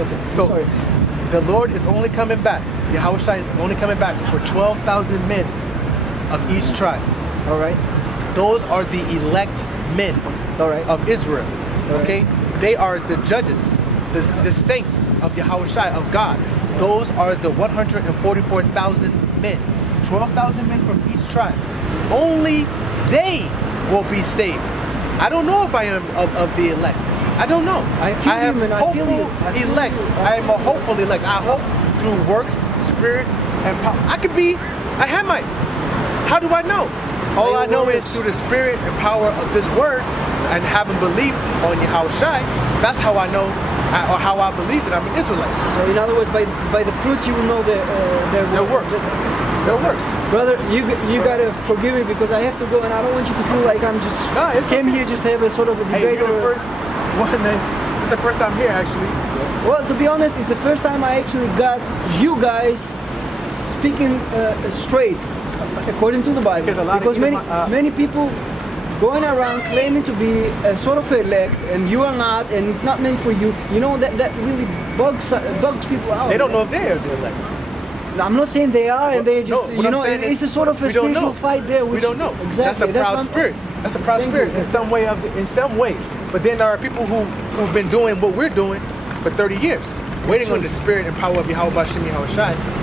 Okay. So Sorry. the Lord is only coming back. Yahawashi is only coming back for 12,000 men of each tribe. All right. Those are the elect men All right. of Israel. All Okay, they are the judges, the saints of Yahawashi, of God. Those are the 144,000 men, 12,000 men from each tribe. Only they will be saved. I don't know if I am of the elect. I don't know. I am hopeful elect. I am a hopeful elect. I hope through works, spirit, and power. I could be a Hamite. How do I know? All I know is through the spirit and power of this word and having belief on Yahawashi. That's how I know, or how I believe that I'm an Israelite. So in other words, by the fruit you will know their works. Their works. Brother, you gotta forgive me because I have to go and I don't want you to feel like I'm just came here just to have a sort of a debate. Hey, you're the first one. It's the first time here actually. Well, to be honest, it's the first time I actually got you guys speaking straight according to the Bible. Because many people going around claiming to be a sort of elect and you are not, and it's not meant for you. You know that really bugs people out. They don't know if they are the elect. I'm not saying they are, and they just, no, you know, it's a sort of a spiritual fight there. We don't know. Exactly. That's a proud spirit. That's a proud spirit in some way. In some way. But then there are people who've been doing what we're doing for 30 years, waiting on the spirit and power of Yahawashi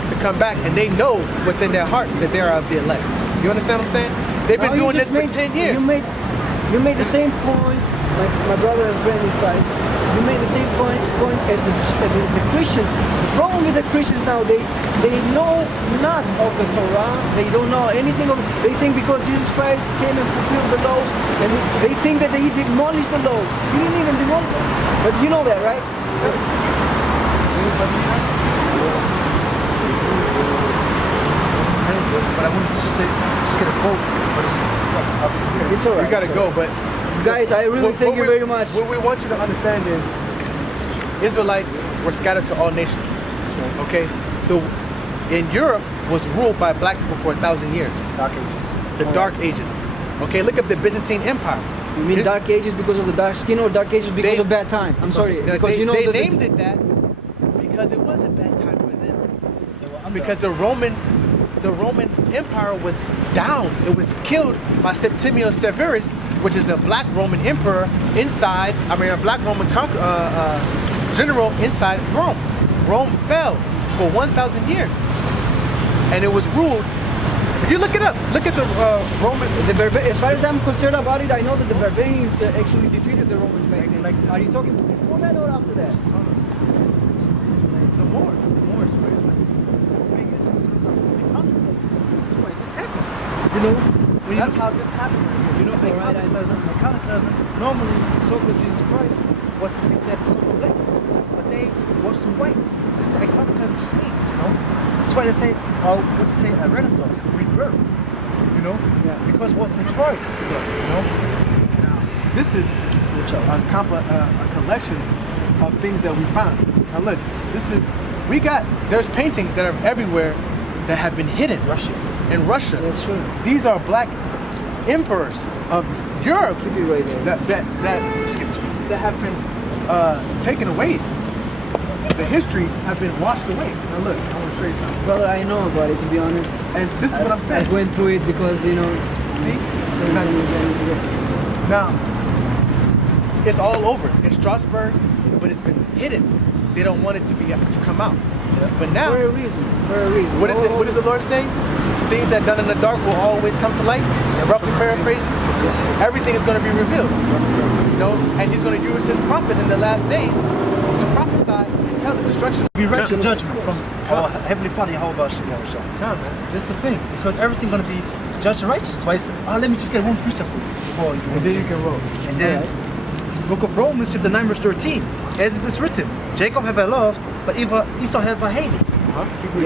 to come back, and they know within their heart that they are of the elect. You understand what I'm saying? They've been doing this for 10 years. You made the same point, my brother and friend in Christ. You made the same point as the Christians. The problem with the Christians now, they know not of the Torah. They don't know anything of. They think because Jesus Christ came and fulfilled the laws, and they think that he demolished the law. He didn't even demolish them. But you know that, right? But I wanted to just get a quote. But it's all right. We gotta go, but guys, I really thank you very much. What we want you to understand is Israelites were scattered to all nations. Okay, in Europe was ruled by black people for 1,000 years. Dark Ages. The Dark Ages. Okay, look at the Byzantine Empire. You mean Dark Ages because of the dark skin, or Dark Ages because of bad time? I'm sorry, because you know they named it that because it was a bad time for them. Because the Roman Empire was down. It was killed by Septimius Severus, which is a black Roman emperor inside. I mean, a black Roman general inside Rome. Rome fell for 1,000 years, and it was ruled. If you look it up, look at the Roman. As far as I'm concerned about it, I know that the barbarians actually defeated the Romans back then. Like, are you talking before that or after that? The Moors. This happened. You know, that's how this happened. You know, iconoclasm, normally so-called Jesus Christ was to be that so-called black, but they washed him white. This is iconoclasm just means, you know. That's why they say, what you say, a renaissance, rebirth, you know, because what's destroyed, you know. Now, this is a collection of things that we found. Now look, there's paintings that are everywhere that have been hidden. In Russia. That's true. These are black emperors of Europe Keep it right there. that have been taken away. The history have been washed away. Now look, I want to show you something. Brother, I know about it, to be honest. And this is what I'm saying. I went through it because, you know. See? Now, it's all over in Strasbourg, but it's been hidden. They don't want it to come out. But now, for a reason. What does the Lord say? Things that done in the dark will always come to light. And roughly paraphrased, everything is going to be revealed. You know, and He's going to use His prophets in the last days to prophesy and tell the destruction. We reach the judgment from our Heavenly Father, Yahawashi. This is the thing, because everything's going to be judged righteous. So I said, let me just get one precept for you. And then you can roll. And then, it's Book of Romans, chapter 9, verse 13. As it is written, Jacob have I loved, but Esau have I hated.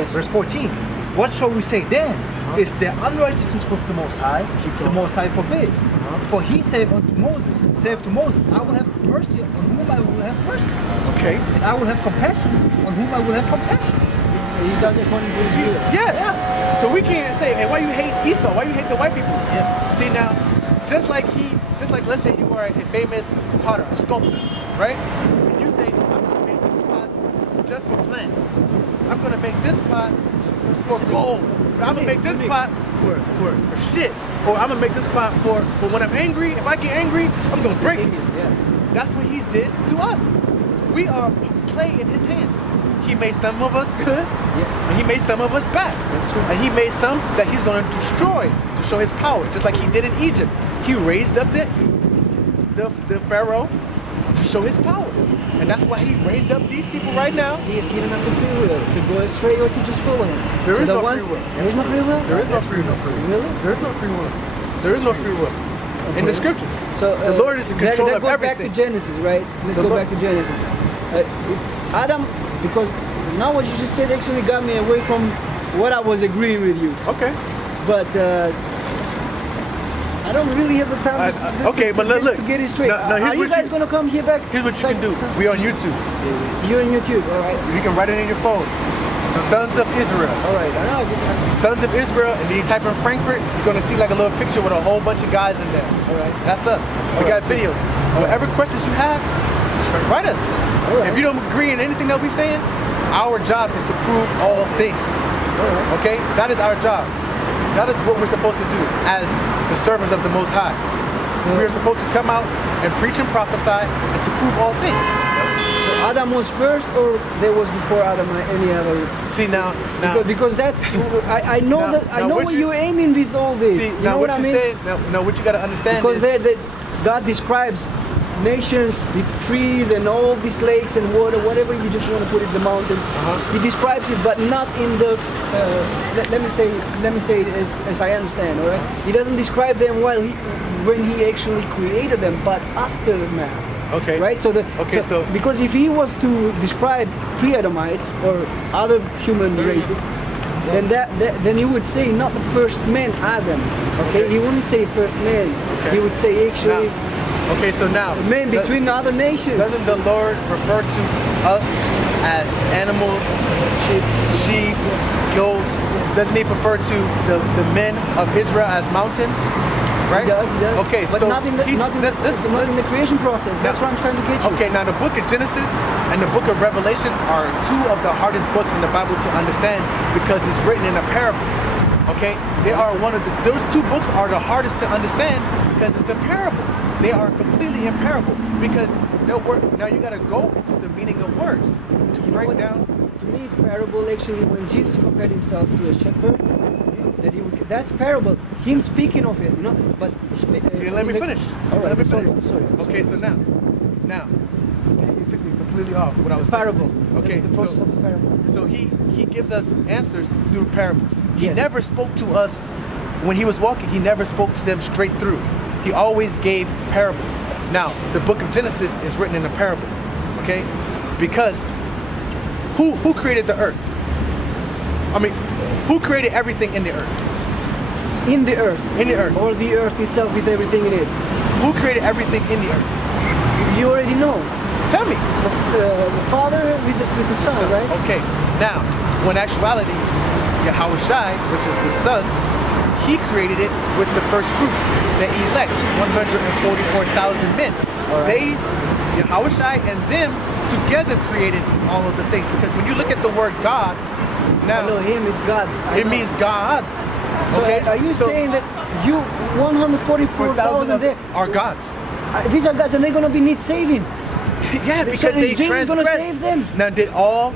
Verse 14. What shall we say then? Is there unrighteousness with the Most High? The Most High forbid. For he said to Moses, I will have mercy on whom I will have mercy. Okay. And I will have compassion on whom I will have compassion. He does it according to his will. Yeah. So we can't say, hey, why you hate Esau? Why you hate the white people? Yeah. See now, just like let's say you are a famous potter, a sculptor, right? And you say, I'm going to make this pot just for plants. I'm gonna make this pot for gold. But I'm gonna make this pot for shit. Or I'm gonna make this pot for when I'm angry. If I get angry, I'm gonna break it. That's what He did to us. We are clay in His hands. He made some of us good, and He made some of us bad. And He made some that He's gonna destroy to show His power, just like He did in Egypt. He raised up the Pharaoh to show His power. And that's why He raised up these people right now. He is giving us a free will to go straight or to just follow Him. There is no free will. There is no free will? There is no free will. Really? There is no free will. There is no free will. In the scripture. So the Lord is in control of everything. Back to Genesis, right? Let's go back to Genesis. Adam, because now what you just said actually got me away from what I was agreeing with you. Okay. But I don't really have the time to get it straight. Are you guys going to come here back? Here's what you can do. We're on YouTube. You're on YouTube, all right. You can write it in your phone. The Sons of Israel. All right, I know. Sons of Israel, and then you type in Frankfurt, you're going to see like a little picture with a whole bunch of guys in there. All right. That's us. We got videos. Whatever questions you have, write us. All right. If you don't agree in anything that we're saying, our job is to prove all things. All right. Okay? That is our job. That is what we're supposed to do as the servants of the Most High. We are supposed to come out and preach and prophesy and to prove all things. So Adam was first, or there was before Adam any other? See now, because that's I know now, that I know what you're aiming with all this. See, you now know what I you're mean? saying, now what you got to understand because is God describes nations with trees and all these lakes and water, whatever you just want to put it, the mountains. He describes it, but not in the. Let me say it as I understand. All right. He doesn't describe them when he actually created them, but aftermath. Okay. Right. So because if he was to describe pre-Edomites or other human races, then he would say not the first man Adam. Okay. He wouldn't say first man. Okay. He would say actually. So now, man between other nations. Doesn't the Lord refer to us as animals, sheep, goats? Doesn't He refer to the men of Israel as mountains? Right? He does. Okay, but so not in the creation process. That's what I'm trying to get you. Okay, now the book of Genesis and the book of Revelation are two of the hardest books in the Bible to understand because it's written in a parable. Okay, they are those two books are the hardest to understand because it's a parable. They are completely in parable because they'll work. Now you got to go into the meaning of words to break down. To me, it's parable actually when Jesus compared Himself to a shepherd. That's parable. Him speaking of it, you know. But let me finish. All right. Let me finish. Sorry. Okay, so now, you took me completely off what I was parable. saying. Okay, the process of the parable. So he gives us answers through parables. He Yes. never spoke to us when He was walking. He never spoke to them straight through. He always gave parables. Now, the book of Genesis is written in a parable. Okay, because who created the earth? I mean, who created everything in the earth? In the earth. In the earth. Or the earth itself with everything in it. Who created everything in the earth? You already know. Tell me. The Father with the Son, right? Okay. Now, when actuality, YAHAWASHI, which is the Son, He created it with the first fruits, the elect, 144,000 men. Right. YAHAWASHI and them together created all of the things. Because when you look at the word God, now Elohim, it's God's. It means gods. So okay. Are you saying that you 144,000 there are gods? These are gods, and they're gonna need saving. Yeah, because they transgressed. Gonna save them. Now, did all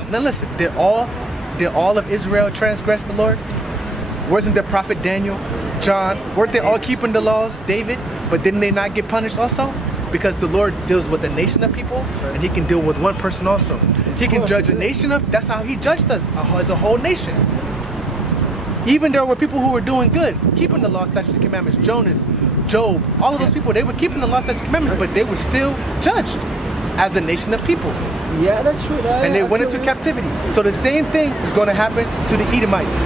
of Israel transgress the Lord? Wasn't the prophet Daniel, John, weren't they all keeping the laws, David? But didn't they not get punished also? Because the Lord deals with a nation of people, and He can deal with one person also. He can judge a nation that's how He judged us, as a whole nation. Even there were people who were doing good, keeping the law, statutes, and commandments. Job, all of those people, they were keeping the law, statutes, and commandments, but they were still judged as a nation of people. Yeah, that's true. And they went into captivity. So the same thing is going to happen to the Edomites.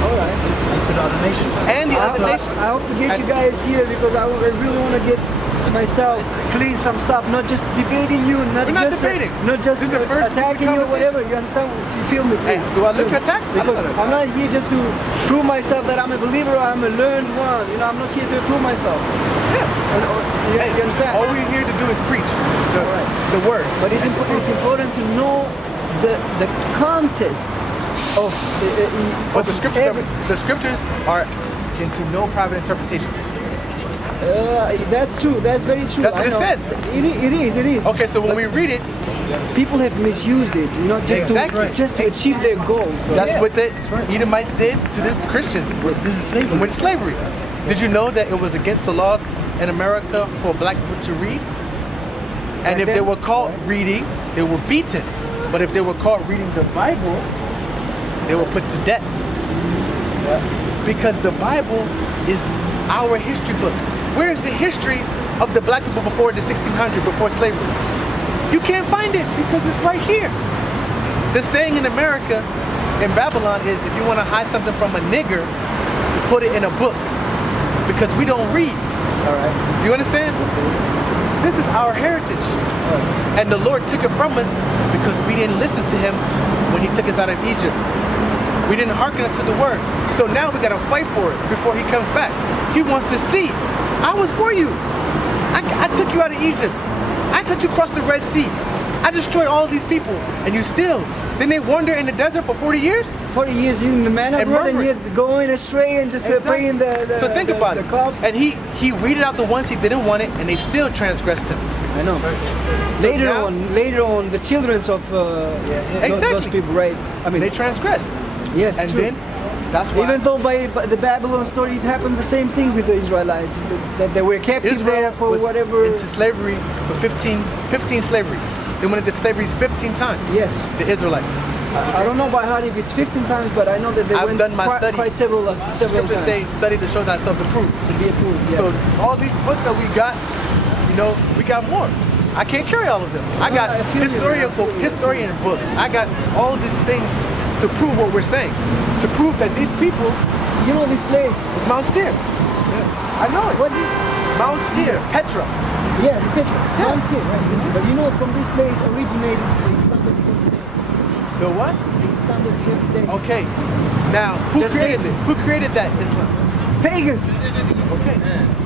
All right. To the other nations. And the other nations. I hope to get you guys here because I really want to get myself clean some stuff, not just debating you, not just attacking you or whatever. You understand? You feel me, please? Hey, do I look to attack? Because I'm not here just to prove myself that I'm a believer or I'm a learned one. You know, I'm not here to prove myself. Yeah. You understand? All we're here to do is preach the word. But it's important to know the contest of. But the scriptures, every- are into no private interpretation. That's true. That's very true. That's what I it know. says. It is. Okay, so when we read it, People have misused it, not just Exactly. to achieve their goal. that's what the right. Edomites did to the Christians This is slavery. with slavery. Did you know that it was against the law in America for black people to read? And if they were caught reading, they were beaten. But if they were caught reading the Bible, they were put to death. Because the Bible is our history book. Where is the history of the black people before the 1600s, before slavery? You can't find it because it's right here. The saying in America, in Babylon, is if you want to hide something from a nigger, you put it in a book. Because we don't read. All right. Do you understand? This is our heritage. And the Lord took it from us because we didn't listen to him when he took us out of Egypt. We didn't hearken unto the word. So now we got to fight for it before he comes back. He wants to see, I was for you. I took you out of Egypt. I took you across the Red Sea. I destroyed all these people. And you still, then they wander in the desert for 40 years? 40 years in the manna And bread and murmuring. yet going astray and just praying the So think about the it. cob. And he weeded out the ones he didn't want it, and they still transgressed him. I know. So Later on, the children of those Exactly. people, right? I mean, They transgressed. yes, And true. then, that's why Even though by the Babylon story, it happened the same thing with the Israelites, that they were captive Israel there for was whatever. into slavery for 15 slaveries. They went into slaveries 15 times. Yes. The Israelites. I don't know by heart if it's 15 times, but I know that they I've went done my quite, study. quite several Scriptures times. say, study to show thyself approved. To be approved. Yeah. So all these books that we got, we got more. I can't carry all of them. I got I feel you. historian books. I got all these things to prove what we're saying. To prove that these people you know this place? is Mount Seir. I know it. What is? Mount Seir, Petra. Yeah, the picture. Don't see it, right? But you know, from this place originated the Islamic day. The what? The Islamic day. Okay. Now, who Just created say- it? Who created that Islam? Pagans. Okay.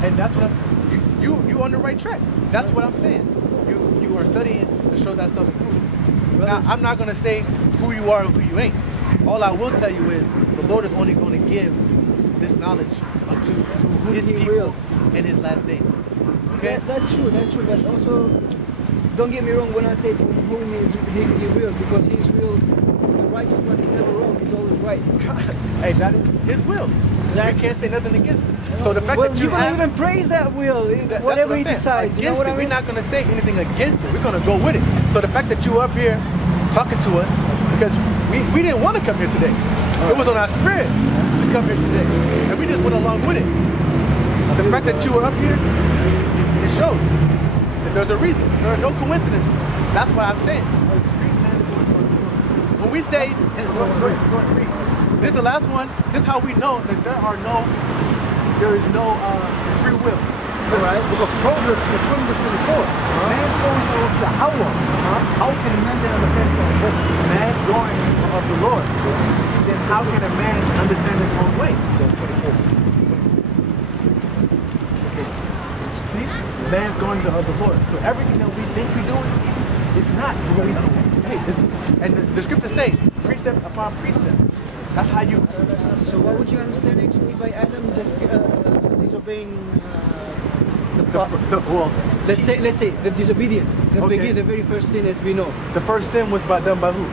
And that's what I'm saying. You on the right track. That's what I'm saying. You are studying to show that self approved. Now, I'm not gonna say who you are and who you ain't. All I will tell you is the Lord is only going to give this knowledge unto his He people will. in his last days. Okay? That's true. But also, don't get me wrong when I say to whom he wills, because he's will. The righteous one is never wrong. He's always right. Hey, that is his will. Exactly. You can't say nothing against it. So the fact Well, that you can have even praise that will, that's whatever what he I'm saying. decides. Against You know what it, I mean? we're not going to say anything against it. We're going to go with it. So the fact that you're up here talking to us, because we didn't want to come here today. It was on our spirit to come here today. And we just went along with it. The fact that you were up here, it shows that there's a reason. There are no coincidences. That's what I'm saying. When we say, this is the last one, this is how we know that there is no free will. Right. Book of Proverbs, 20 verse 24. Man's goings are of Yahawah. How can a man then understand his own way? Man's going of the Lord. Then how can a man understand his own way? 24. Okay. See? Man's goings are of the Lord. So everything that we think we're doing is not. Hey, and the scriptures say, precept upon precept. That's how you. So what would you understand actually by Adam just disobeying Well, let's say the disobedience, Okay. the very first sin as we know. the first sin was done by who?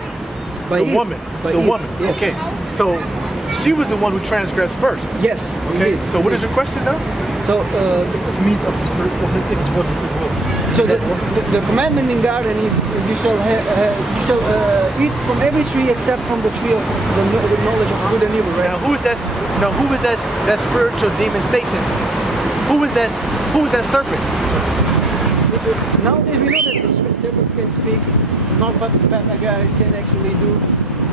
By The Eve. woman. By The Eve, woman. yeah. Okay. So she was the one who transgressed first. Yes. Okay. indeed. So what is your question now? So It means of if it was a free will. so the commandment in garden is you shall eat from every tree except from the tree of the knowledge of good and evil, right? Now who is that? Now who is that spiritual demon Satan? Who is that serpent? Nowadays we know that the serpent can speak, not but the guys can actually do.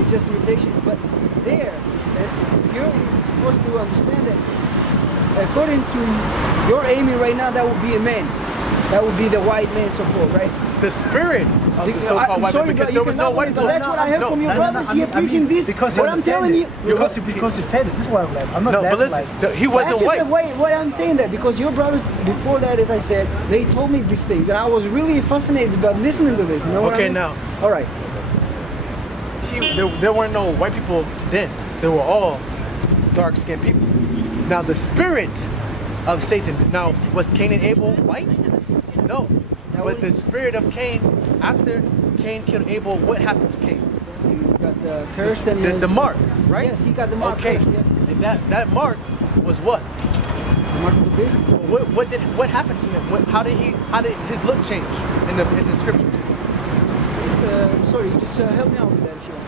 It's just imitation. But there, if you're supposed to understand that, according to your aiming right now, that would be a man. That would be the white man, so-called, right? The spirit of the so-called I'm white sorry, man, because but there you was no cannot white believe that. That's what I heard from your brothers here preaching this. Because What I'm telling you, because you said it. This is why I'm like, I'm not No, that but listen, like. he wasn't that's just white. the way what I'm saying that because your brothers before that, as I said, they told me these things, and I was really fascinated about listening to this. You know what I Okay, mean? now. All right. there weren't no white people then. They were all dark-skinned people. Now the spirit of Satan. Now was Cain and Abel white? No. But the spirit of Cain, after Cain killed Abel, what happened to Cain? He got cursed and The mark, right? Yes, he got the mark. Okay. Cursed, yeah. And that mark was what? The mark of the beast. What happened to him? How did his look change in the scriptures? Sorry, just help me out with that if you want.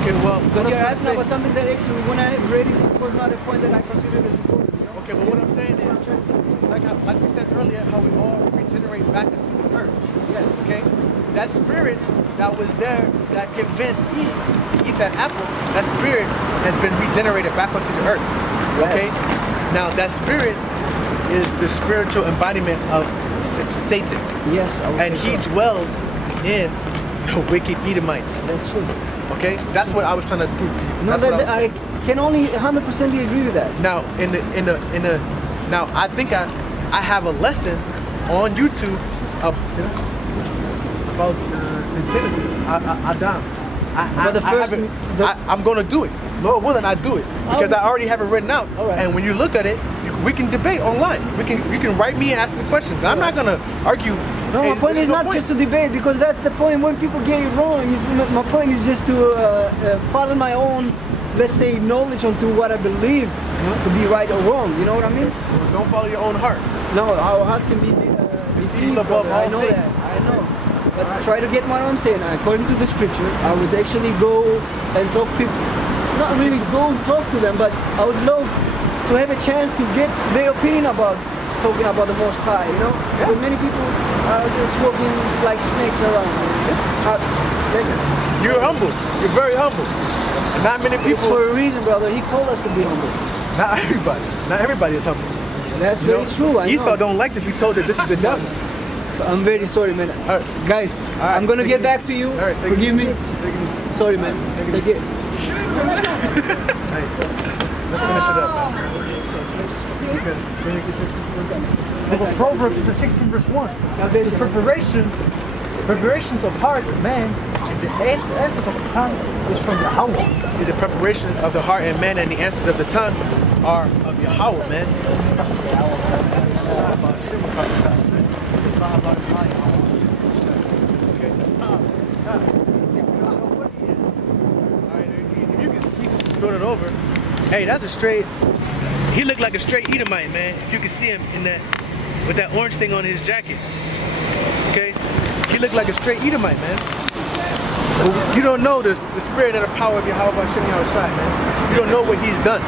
Okay, well, But you're asking about something that actually, when I read it, was not a point that I considered as important. You know? okay, well, what I'm saying is, like we said earlier, how we all regenerate back into this earth. Yes. Okay, that spirit that was there that convinced Eve to eat that apple, that spirit has been regenerated back onto the earth. Okay, now that spirit is the spiritual embodiment of Satan. Yes, I would And say he so. dwells in the wicked Edomites. That's true. Okay, that's what I was trying to prove to you. No, That's what that, I I was saying. can only 100% agree with that. Now now I think I have a lesson on YouTube about the Genesis, Adam. But the first, I'm gonna do it. Lord willing, I do it because I already have it written out. All right. And when you look at it, we can debate online. You can write me and ask me questions. I'm not gonna argue. no, my point is not just to debate, because that's the point when people get it wrong. My point is just to follow my own, let's say, knowledge onto what I believe to be right or wrong. You know what I mean? Don't follow your own heart. No, our hearts can be deceived above brother. all I know things. that. I know. But try to get what I'm saying. According to the scripture, I would actually go and talk to people. Not really go and talk to them, but I would love to have a chance to get their opinion about talking about the Most High, you know? Yeah. But many people are just walking like snakes around. You're humble. You're very humble. And not many It's people. for a reason, brother. He called us to be humble. Not everybody. Not everybody is humble. That's You very know? true. I Esau know. don't like to be told that this is the devil. I'm very sorry, man. All right. Guys, right, I'm gonna take get it back to you. All right, take Forgive it me. Sorry, man. Take it. Hey, let's finish it up, man. Book of Proverbs, the 16 verse 1. The preparations of heart of man and the answers of the tongue is from Yahawah. See, the preparations of the heart and man and the answers of the tongue are of Yahawah, man. If you can throw it over. Hey, that's a straight. He looked like a straight Edomite, man. If you can see him in that, with that orange thing on his jacket. Okay, he looked like a straight Edomite, man. But you don't know the spirit and the power of YAHAWASHI, man. You don't know what he's done.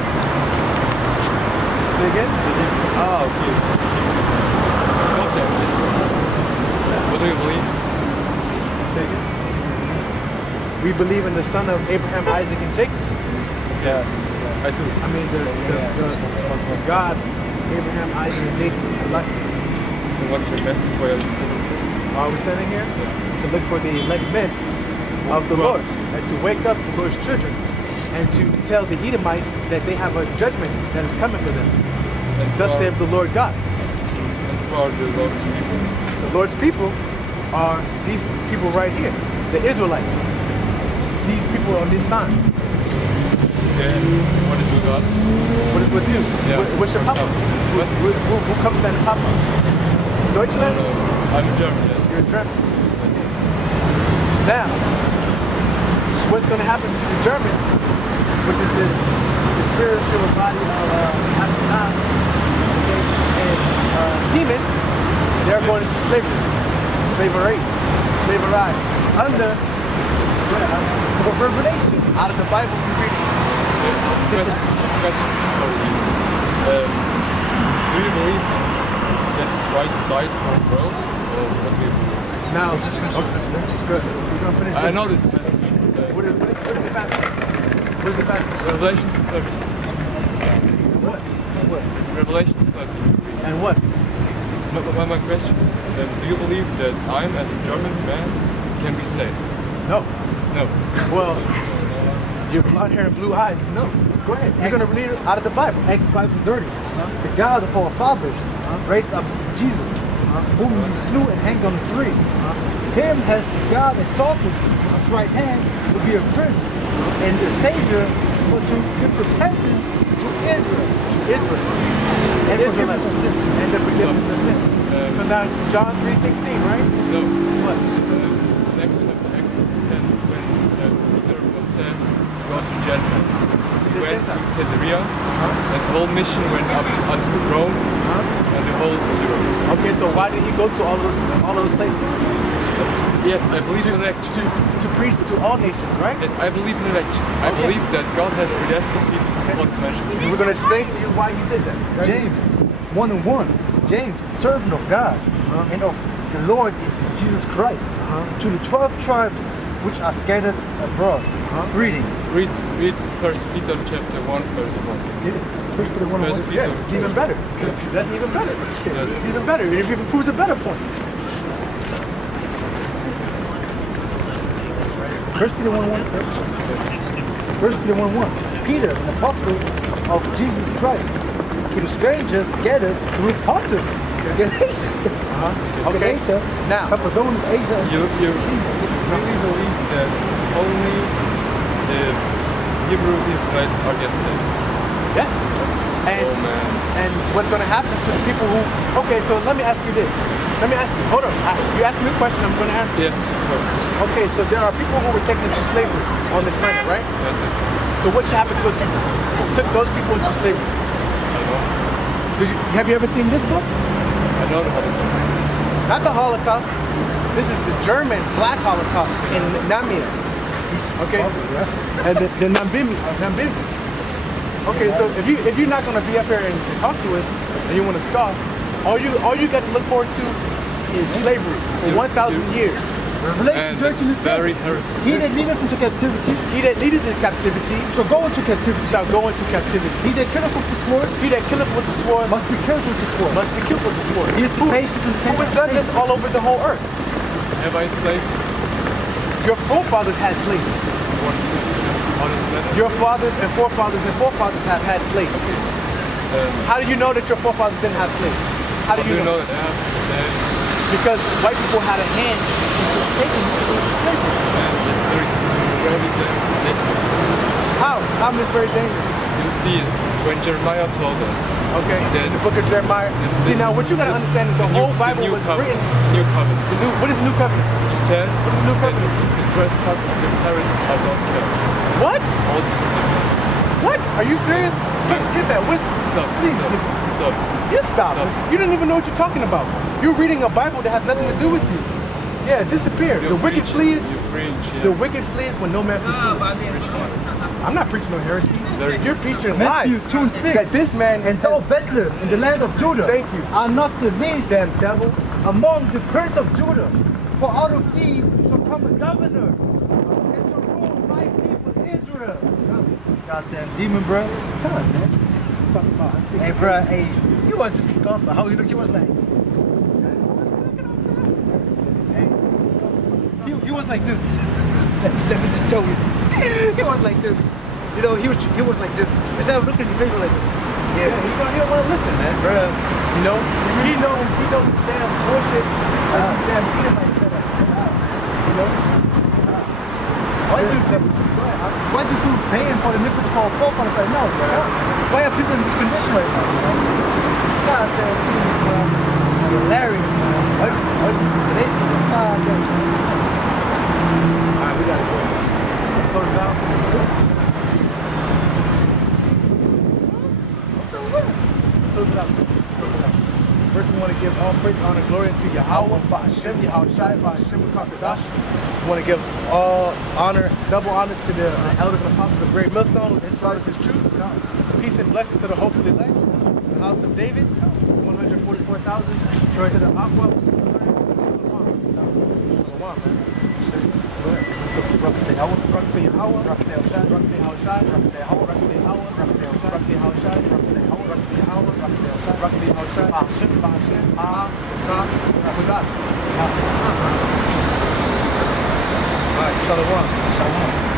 Say again? Ah, okay. Okay. What do you believe? Say again. We believe in the son of Abraham, Isaac, and Jacob. Yeah, I do. I mean, the God, Abraham, Isaac, and Jacob is elect. What's your message for your city? Are we standing here? To look for the elect men of the Lord, and to wake up for his children, and to tell the Edomites that they have a judgment that is coming for them. Thus saith the Lord God. And who are the Lord's people? The Lord's people are these people right here, the Israelites. These people on this sign. Okay, and what is with us? What is with you? Yeah. What's your papa? Who comes then papa? Deutschland? I'm a German, yes. You're a German. Now, what's going to happen to the Germans, which is the spiritual body of HASHAM, and Teman, they're going into slavery, under Book of Revelation. out of the Bible we read. Question for you. Do you believe that Christ died for the world? Or what do you believe? Now, Just finish with this one. good. We're going to finish I this. know this message. What is the passage? What is the passage? Revelation 30. What? Revelation 30. And what? My question is, do you believe that I, as a German man, can be saved? No. No. Well, your blonde hair and blue eyes. No. Go ahead. You're going to read it out of the Bible. Acts 5:30. The God of our fathers raised up Jesus, whom he slew and hanged on the tree. Him has God exalted right hand will be a prince and the savior for to give repentance to Israel. Israel. And forgiveness of sins. And the forgiveness of sins. So now John 3:16, right? No. What? Next chapter, Acts 10, when Peter was brought to Gentiles. He went to Caesarea, and the whole mission went up unto Rome and the whole Europe. Okay, so why did he go to all those places? So, yes, I believe in election. To preach to all nations, right? Yes, I believe in election. I believe that God has predestined people for one mission. We're going to explain to you why he did that. Right? James 1:1. James, servant of God and of the Lord Jesus Christ, to the 12 tribes which are scattered abroad. Reading. Read 1 Peter chapter 1, verse 1. First Peter 1:1. First Peter. Yeah, it's even better. That's even better. Yes. It's even better. It even proves a better point. First Peter 1:1, sir. First Peter 1:1. Peter, an apostle of Jesus Christ, to the strangers gathered through Pontus, Galatia, Okay. Galatia, Now, Cappadocia, Asia. You really believe that only the Hebrew Israelites are get saved? yes. And Oh man. and what's going to happen to the people who? Okay, so let me ask you this. Let me ask you. Hold on. You asked me a question. I'm going to answer. Yes, of course. Okay, so there are people who were taken into slavery on this planet, right? That's it. So what should happen to those people? Who took those people into slavery? I know. Have you ever seen this book? I know the Holocaust. Not the Holocaust. This is the German Black Holocaust in Namibia. Okay, and the Nambimi. Okay, so if you're not gonna be up here and talk to us and you want to scoff, all you got to look forward to is slavery for 1,000 years. Revelation And 13 it's very heresy. He that leadeth into captivity He that leadeth in captivity shall go into captivity. shall go into captivity. He that killeth with the sword He that killeth with the sword must be killed with the sword. must be killed with the sword. He is the patience and Who has done this all over the whole earth? Have I slaves? Your forefathers had slaves. What is this? How does that? Your fathers and forefathers have had slaves. How do you know that your forefathers didn't have slaves? How do you know? that there is? Because white people had a hand in taking people into slavery. And it's very dangerous. How? How is it very dangerous? You see, when Jeremiah told us, Okay, Then- in the book of Jeremiah. See, now what you gotta understand is the whole Bible was written. New covenant. What is the new covenant? He says What is the new that covenant? the trespass of your parents are not kept. What? All is forgiven. What? Are you serious? Get that. What? Stop. Please. Stop. Just stop. You don't even know what you're talking about. You're reading a Bible that has nothing to do with you. Yeah, disappear. The wicked fleeth. You preach. Yeah. The wicked fleeth when no man pursues. I'm not preaching no heresy. You're preaching Matthew lies. 2:6. That this man And thou Bethlehem in the land of Judah Thank you. are not the least damn devil. among the prince of Judah, for out of thee shall come a governor and shall rule my people Israel. Goddamn demon, bro. Come on, man. Hey, bro. Hey, he was just a scoffer. How he looked, he was like. Hey, he was like this. Let me just show you. He was like this. You know, he was like this. Instead of looking at the like this. Yeah, he don't want to listen, man. Bruh. You know, he know this damn bullshit that these damn Edomites set up. You know? Why do you think paying for the nipples for our forefathers right now, bro? Why are people in this condition right now? God damn things, bro. Hilarious, man. Today's Alright, we gotta go. Let's close it out. Let's close it out. First, we want to give all praise, honor, glory to Yahawah, HaShem, Yahawashi, HaShem, KABAD. We want to give all honor, double honors to the elders and apostles of Great Millstone, which taught us this truth. Peace and blessing to the hopefully elect, the house of David, 144,000. Joy to the Aqua. Shalawam.